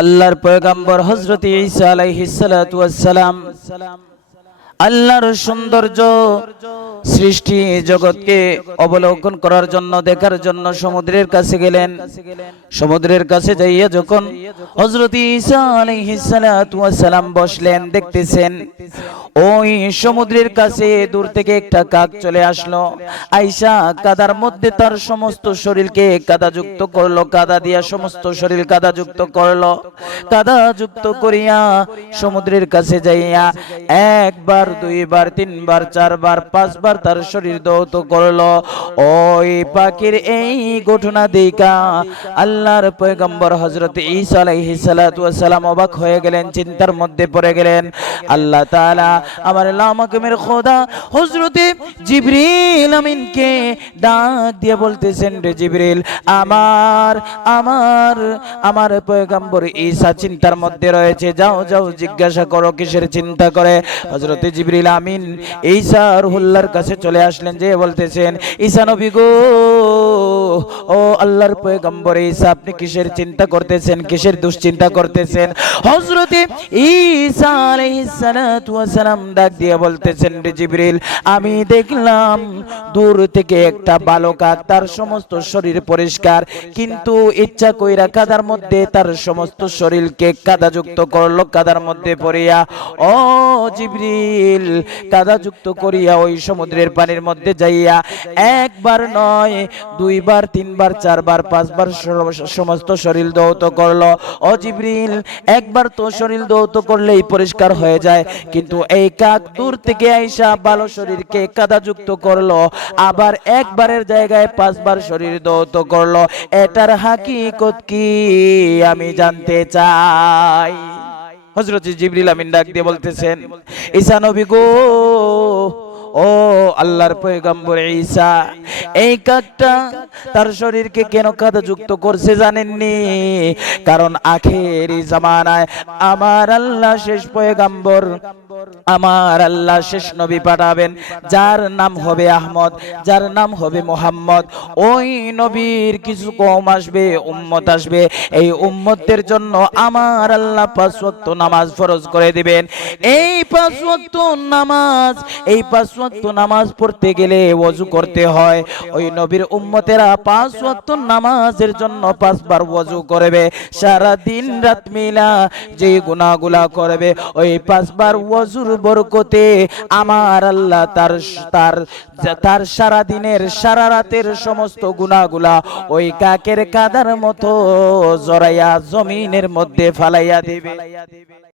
আল্লাহর পয়গম্বর হযরত ঈসা আলাইহিস সালাতু ওয়াস সালাম আল্লাহর সৌন্দর্য সৃষ্টি জগৎকে অবলোকন করার জন্য দেখার জন্য সমুদ্রের কাছে গেলেন। সমুদ্রের কাছে যাইয়া যখন হযরত ঈসা আলাইহিস সালাতু ওয়াস সালাম বসলেন, দেখতেছেন ওই সমুদ্রের কাছে দূর থেকে একটা কাক চলে আসলো। আয়েশা কাদার মধ্যে তার সমস্ত শরীরকে কাদাযুক্ত করলো, কাদা দিয়া সমস্ত শরীর কাদাযুক্ত করলো। কাদাযুক্ত করিয়া সমুদ্রের কাছে যাইয়া একবার, দুইবার, তিনবার, চারবার, পাঁচবার তার শরীর ধৌত করলো। ওই পাখির এই ঘটনা দেখা আল্লাহর পয়গম্বর হযরত ঈসা আলাইহিস সালাতু ওয়াস সালাম অবাক হয়ে গেলেন, চিন্তার মধ্যে পড়ে গেলেন। আল্লাহ তাআলা আমার লামাকের খোদা হযরত জিবরিল আমিনকে ডাক দিয়ে বলতেছেন, রে জিবরিল, আমার আমার আমার পয়গম্বর ঈসা চিন্তার মধ্যে রয়েছে, যাও যাও জিজ্ঞাসা করো কিসের চিন্তা করে। হযরত জিবরিল আমিন ঈসা রুহুল্লাহর কাছে চলে আসলেন, যে বলতেছেন, ঈসা নবী গো, ও আল্লাহর পয়গম্বর ঈসা, আপনি কিসের চিন্তা করতেছেন, কিসের দুশ্চিন্তা করতেছেন? হযরত ঈসা আলাইহিস সালাতু ওয়াস সালাম ডাক দিয়ে বলতেছেন, রে জিবরিল, আমি দেখলাম দূর থেকে একটা ভালো কাক, তার সমস্ত শরীর পরিষ্কার, কিন্তু ইচ্ছা কইরা কাদার মধ্যে তার সমস্ত শরীরকে কাদাযুক্ত করলো। কাদার মধ্যে পড়িয়া ও জিবরিল কাদাযুক্ত করিয়া ওই সমুদ্রের পানির মধ্যে যাইয়া একবার নয়, দুইবার, তিনবার, চারবার, পাঁচবার সমস্ত শরীর ধৌত করলো। ও জিবরিল, একবার তো শরীর ধৌত করলেই পরিষ্কার হয়ে যায়, কিন্তু এই কাক দূর থেকে আইসা ভালো শরীরকে কাদাযুক্ত করলো, আবার একবারের জায়গায় পাঁচবার শরীর ধৌত করলো। এটার হাকিকত কি আমি জানতে চাই। হযরত জিবরিল আমিন ডাক দিয়ে বলতেছেন, ঈসা নবী গো, ও আল্লাহর পয়গম্বর ঈসা, এই কাকটা তার শরীরকে কেন কাদাযুক্ত করছে জানেননি? কারণ আখেরি জামানায় আমার আল্লাহ শেষ পয়গম্বর, আমার আল্লাহ শেষ নবী পাঠাবেন, যার নাম হবে আহমদ, যার নাম হবে মুহাম্মদ। ওই নবীর কিছু কওম আসবে, উম্মত আসবে। এই উম্মতের জন্য আমার আল্লাহ 5 ওয়াক্ত নামাজ ফরজ করে দিবেন। এই 5 ওয়াক্ত নামাজ, এই 5 ওয়াক্ত নামাজ পড়তে গেলে ওযু করতে হয়। ওই নবীর উম্মতেরা 5 ওয়াক্ত নামাজের জন্য 5 বার ওযু করবে। সারা দিন রাত মিলা যে গুনাহগুলা করবে, ওই 5 বার ওযুর বরকতে আমার আল্লাহ তার সারা দিনের, সারা রাতের সমস্ত গুনাহগুলা ওই কাকের কাদার মতো জড়াইয়া জমিনের মধ্যে ফালাইয়া দিবে।